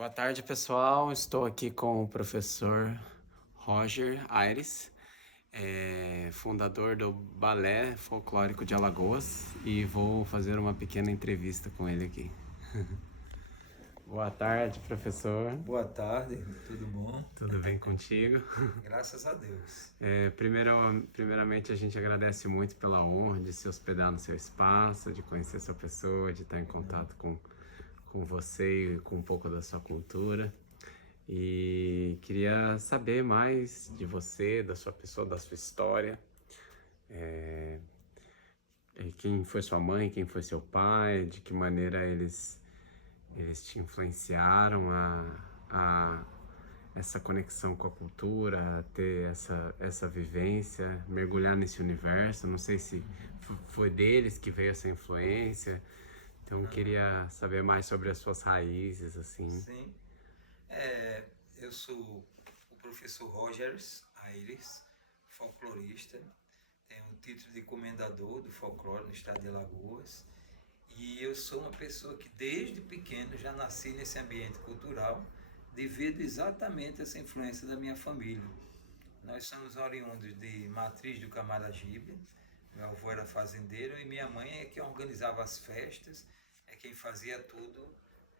Boa tarde, pessoal. Estou aqui com o professor Roger Aires, fundador do Balé Folclórico de Alagoas, e vou fazer uma pequena entrevista com ele aqui. Boa tarde, professor. Boa tarde, tudo bom? Tudo bem contigo? Graças a Deus. Primeiramente, a gente agradece muito pela honra de se hospedar no seu espaço, de conhecer sua pessoa, de estar em contato com você e com um pouco da sua cultura. E queria saber mais de você, da sua pessoa, da sua história. Quem foi sua mãe, quem foi seu pai, de que maneira eles te influenciaram a essa conexão com a cultura, a ter essa vivência, mergulhar nesse universo. Não sei se foi deles que veio essa influência. Então, queria saber mais sobre as suas raízes, assim. Sim, eu sou o professor Rogers Aires, folclorista, tenho o título de comendador do folclore no estado de Alagoas, e eu sou uma pessoa que desde pequeno já nasci nesse ambiente cultural devido exatamente a essa influência da minha família. Nós somos oriundos de Matriz do Camaragibe, meu avô era fazendeiro e minha mãe é quem organizava as festas, é quem fazia tudo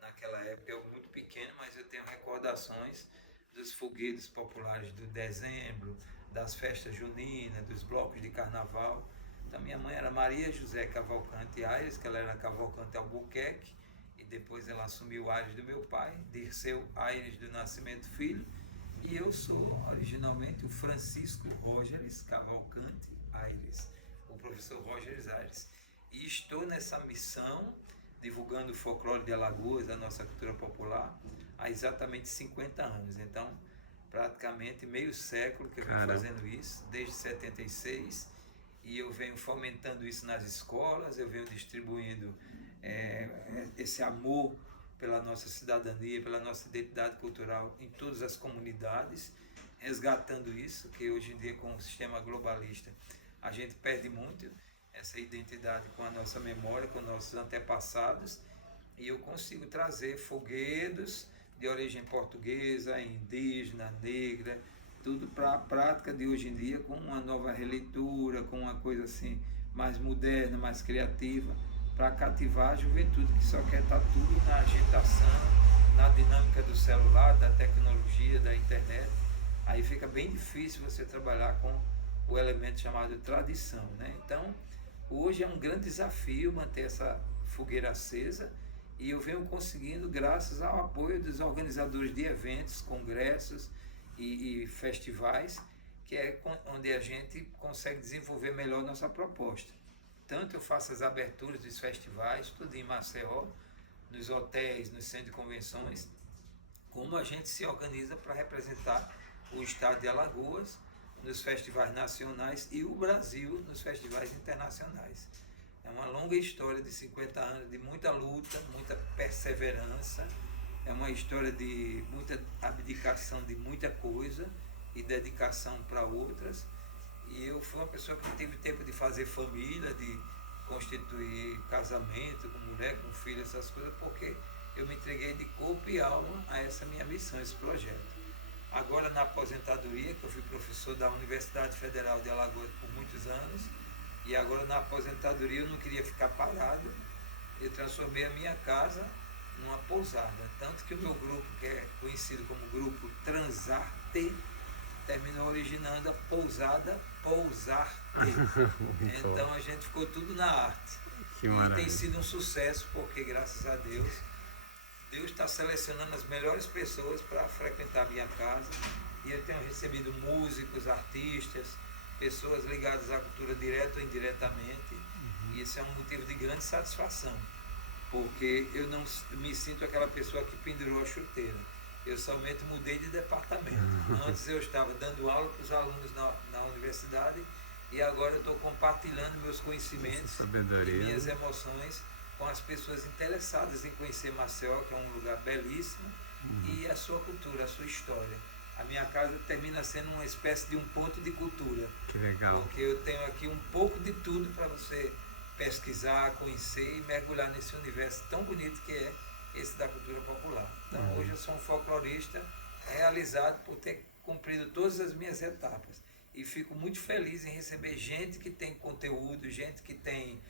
naquela época. Eu muito pequeno, mas eu tenho recordações dos foguetes populares do dezembro, das festas juninas, dos blocos de carnaval. Então minha mãe era Maria José Cavalcante Aires, que ela era Cavalcante Albuquerque, e depois ela assumiu Aires do meu pai, Dirceu Aires do Nascimento Filho, e eu sou originalmente o Francisco Rogers Cavalcante Aires, o professor Rogers Aires. E estou nessa missão, divulgando o folclore de Alagoas, a nossa cultura popular, há exatamente 50 anos. Então, praticamente meio século que eu venho fazendo isso, desde 76, e eu venho fomentando isso nas escolas, eu venho distribuindo esse amor pela nossa cidadania, pela nossa identidade cultural em todas as comunidades, resgatando isso, que hoje em dia com o sistema globalista a gente perde muito essa identidade com a nossa memória, com nossos antepassados, e eu consigo trazer folguedos de origem portuguesa, indígena, negra, tudo para a prática de hoje em dia, com uma nova releitura, com uma coisa assim mais moderna, mais criativa, para cativar a juventude que só quer estar tudo na agitação, na dinâmica do celular, da tecnologia, da internet. Aí fica bem difícil você trabalhar com o elemento chamado tradição, né? Então, hoje é um grande desafio manter essa fogueira acesa, e eu venho conseguindo graças ao apoio dos organizadores de eventos, congressos e festivais, que é onde a gente consegue desenvolver melhor nossa proposta. Tanto eu faço as aberturas dos festivais, tudo em Maceió, nos hotéis, nos centros de convenções, como a gente se organiza para representar o estado de Alagoas nos festivais nacionais e o Brasil nos festivais internacionais. É uma longa história de 50 anos de muita luta, muita perseverança, é uma história de muita abdicação de muita coisa e dedicação para outras. E eu fui uma pessoa que não teve tempo de fazer família, de constituir casamento com mulher, com filho, essas coisas, porque eu me entreguei de corpo e alma a essa minha missão, esse projeto. Agora na aposentadoria, que eu fui professor da Universidade Federal de Alagoas por muitos anos, e agora na aposentadoria eu não queria ficar parado, eu transformei a minha casa numa pousada. Tanto que o meu grupo, que é conhecido como Grupo Transarte, terminou originando a pousada Pousarte. Então a gente ficou tudo na arte. E tem sido um sucesso, porque graças a Deus está selecionando as melhores pessoas para frequentar a minha casa, e eu tenho recebido músicos, artistas, pessoas ligadas à cultura direta ou indiretamente, e isso é um motivo de grande satisfação, porque eu não me sinto aquela pessoa que pendurou a chuteira. Eu somente mudei de departamento. Antes eu estava dando aula para os alunos na universidade, e agora eu estou compartilhando meus conhecimentos e minhas emoções com as pessoas interessadas em conhecer Maceió, que é um lugar belíssimo, e a sua cultura, a sua história. A minha casa termina sendo uma espécie de um ponto de cultura. Que legal. Porque eu tenho aqui um pouco de tudo para você pesquisar, conhecer e mergulhar nesse universo tão bonito que é esse da cultura popular. Então hoje eu sou um folclorista realizado por ter cumprido todas as minhas etapas. E fico muito feliz em receber gente que tem conteúdo, gente que tem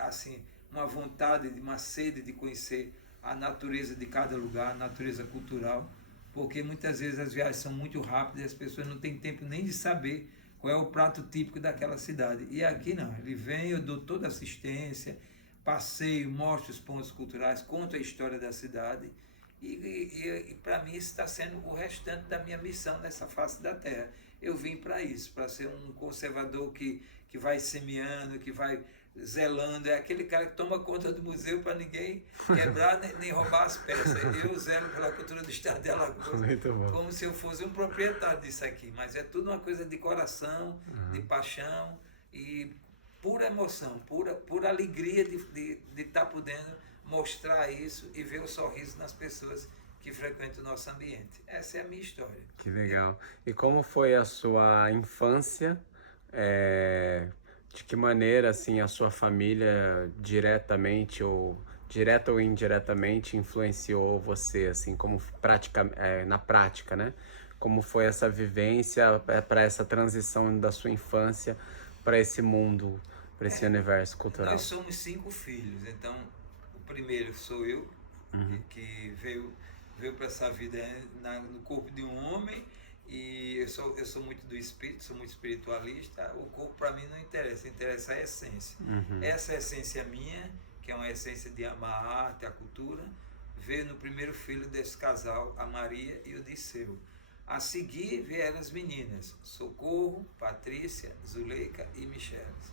assim, uma vontade, uma sede de conhecer a natureza de cada lugar, a natureza cultural, porque muitas vezes as viagens são muito rápidas e as pessoas não têm tempo nem de saber qual é o prato típico daquela cidade. E aqui não, ele vem, eu dou toda assistência, passeio, mostro os pontos culturais, conto a história da cidade, e para mim isso está sendo o restante da minha missão nessa face da terra. Eu vim para isso, para ser um conservador que vai semeando, que vai zelando, é aquele cara que toma conta do museu para ninguém quebrar nem roubar as peças. Eu zelo pela cultura do estado de Alagoas, como se eu fosse um proprietário disso aqui, mas é tudo uma coisa de coração, de paixão e pura emoção, pura alegria de estar podendo mostrar isso e ver o sorriso nas pessoas que frequentam o nosso ambiente. Essa é a minha história. Que legal. E como foi a sua infância? De que maneira assim a sua família direta ou indiretamente influenciou você, assim, como na prática, né? Como foi essa vivência para essa transição da sua infância para esse mundo, para esse universo cultural? Nós somos 5 filhos, então o primeiro sou eu, que veio para essa vida no corpo de um homem. E eu sou muito do espírito, sou muito espiritualista. O corpo para mim não interessa, interessa a essência. Essa essência minha, que é uma essência de amar a arte, a cultura, veio no primeiro filho desse casal, a Maria e o Disseu. A seguir vieram as meninas, Socorro, Patrícia, Zuleika e Micheles.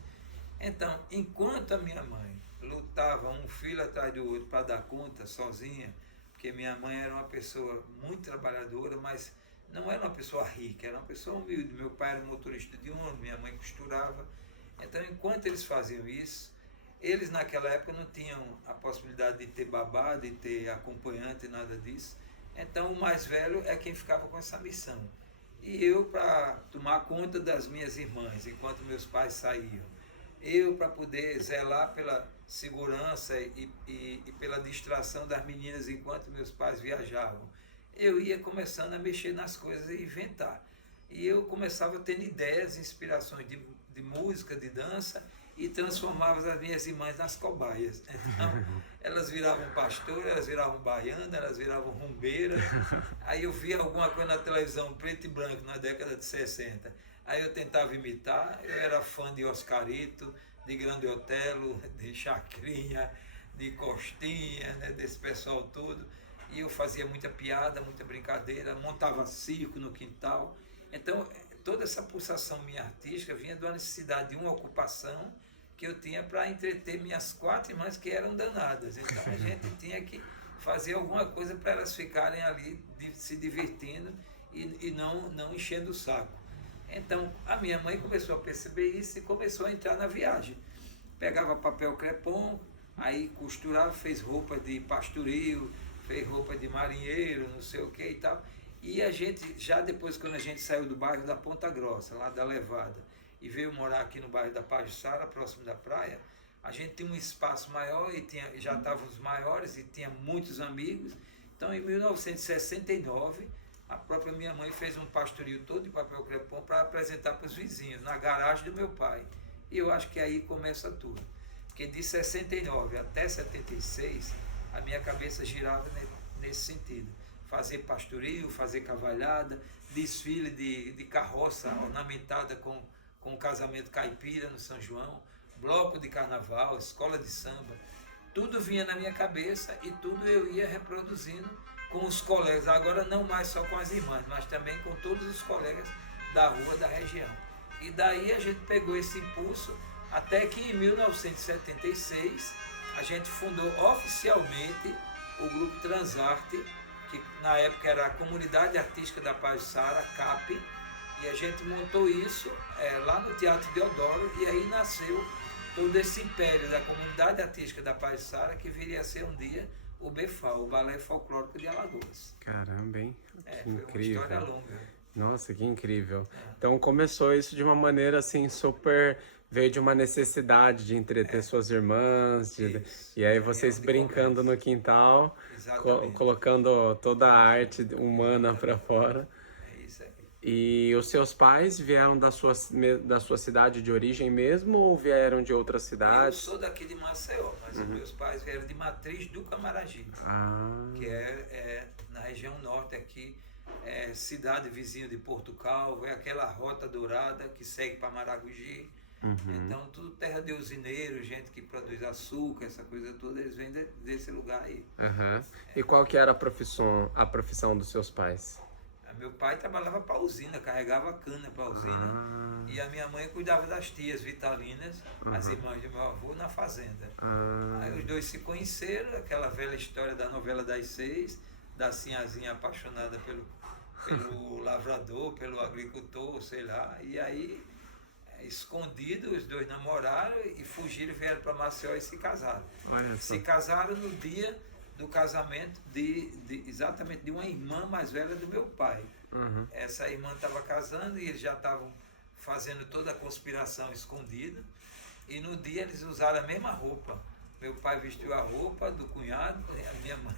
Então, enquanto a minha mãe lutava um filho atrás do outro para dar conta sozinha, porque minha mãe era uma pessoa muito trabalhadora, mas não era uma pessoa rica, era uma pessoa humilde. Meu pai era motorista de ônibus, minha mãe costurava. Então, enquanto eles faziam isso, eles naquela época não tinham a possibilidade de ter babá, de ter acompanhante, nada disso. Então, o mais velho é quem ficava com essa missão. E eu, para tomar conta das minhas irmãs, enquanto meus pais saíam. Eu, para poder zelar pela segurança e pela distração das meninas enquanto meus pais viajavam. Eu ia começando a mexer nas coisas e inventar. E eu começava tendo ideias, inspirações de música, de dança, e transformava as minhas irmãs nas cobaias. Então, elas viravam pastoras, elas viravam baianas, elas viravam rumbeiras. Aí eu via alguma coisa na televisão, preto e branco, na década de 60. Aí eu tentava imitar, eu era fã de Oscarito, de Grande Otelo, de Chacrinha, de Costinha, né, desse pessoal todo. E eu fazia muita piada, muita brincadeira, montava circo no quintal. Então, toda essa pulsação minha artística vinha de uma necessidade de uma ocupação que eu tinha para entreter minhas 4 irmãs que eram danadas. Então, a gente tinha que fazer alguma coisa para elas ficarem ali se divertindo e não enchendo o saco. Então, a minha mãe começou a perceber isso e começou a entrar na viagem. Pegava papel crepom, aí costurava, fez roupa de pastoril, fez roupa de marinheiro, não sei o que e tal. E a gente, já depois, quando a gente saiu do bairro da Ponta Grossa, lá da Levada, e veio morar aqui no bairro da Pajuçara, próximo da praia, a gente tinha um espaço maior e já estávamos maiores e tinha muitos amigos. Então, em 1969, a própria minha mãe fez um pastoril todo de papel crepom para apresentar para os vizinhos, na garagem do meu pai. E eu acho que aí começa tudo. Porque de 69 até 76, a minha cabeça girava nesse sentido. Fazer pastoril, fazer cavalhada, desfile de carroça ornamentada com o casamento caipira no São João, bloco de carnaval, escola de samba. Tudo vinha na minha cabeça e tudo eu ia reproduzindo com os colegas. Agora não mais só com as irmãs, mas também com todos os colegas da rua, da região. E daí a gente pegou esse impulso até que em 1976 a gente fundou oficialmente o Grupo Transarte, que na época era a Comunidade Artística da Pajuçara, CAP, e a gente montou isso lá no Teatro Deodoro, e aí nasceu todo esse império da Comunidade Artística da Pajuçara, que viria a ser um dia o BFAL, o Balé Folclórico de Alagoas. Caramba, hein? Que foi incrível. Uma história longa. Nossa, que incrível. Então começou isso de uma maneira assim super veio de uma necessidade de entreter suas irmãs, Isso. e aí É vocês onde brincando começa. no quintal, Exatamente. colocando toda a arte humana para Exatamente. fora. É isso aí. E os seus pais vieram da sua cidade de origem mesmo ou vieram de outras Eu cidades? sou daqui de Maceió, mas os meus pais vieram de Matriz do Camaragibe, que Ah, é na região norte aqui, cidade vizinha de Porto Calvo, é aquela rota dourada que segue para Maragogi. Então, tudo terra de usineiro, gente que produz açúcar, essa coisa toda, eles vêm desse lugar aí. aham. E qual que era a profissão dos seus pais? Meu pai trabalhava para a usina, carregava cana para a usina, Ah, e a minha mãe cuidava das tias vitalinas, as irmãs do meu avô, na fazenda. Aí ah, os dois se conheceram, aquela velha história da novela das 6, da sinhazinha apaixonada pelo lavrador, pelo agricultor, sei lá, e aí, escondido, os dois namoraram e fugiram, vieram para Maceió e se casaram. olha só. Se casaram no dia do casamento exatamente de uma irmã mais velha do meu pai. Uhum. Essa irmã estava casando e eles já estavam fazendo toda a conspiração escondida. E no dia eles usaram a mesma roupa. Meu pai vestiu a roupa do cunhado, a minha mãe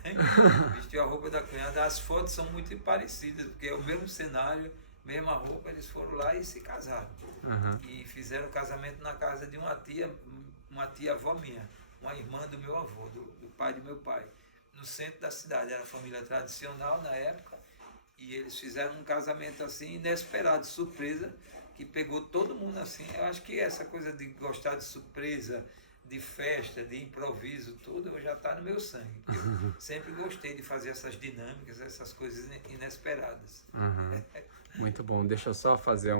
vestiu a roupa da cunhada. As fotos são muito parecidas, porque é o mesmo cenário, mesma roupa. Eles foram lá e se casaram. Uhum. E fizeram o casamento na casa de uma tia-avó minha, uma irmã do meu avô, do pai do meu pai, no centro da cidade. Era família tradicional na época, e eles fizeram um casamento assim, inesperado, surpresa, que pegou todo mundo assim. Eu acho que essa coisa de gostar de surpresa, de festa, de improviso, tudo, já está no meu sangue. Eu sempre gostei de fazer essas dinâmicas, essas coisas inesperadas. Uhum. Muito bom. Deixa eu só fazer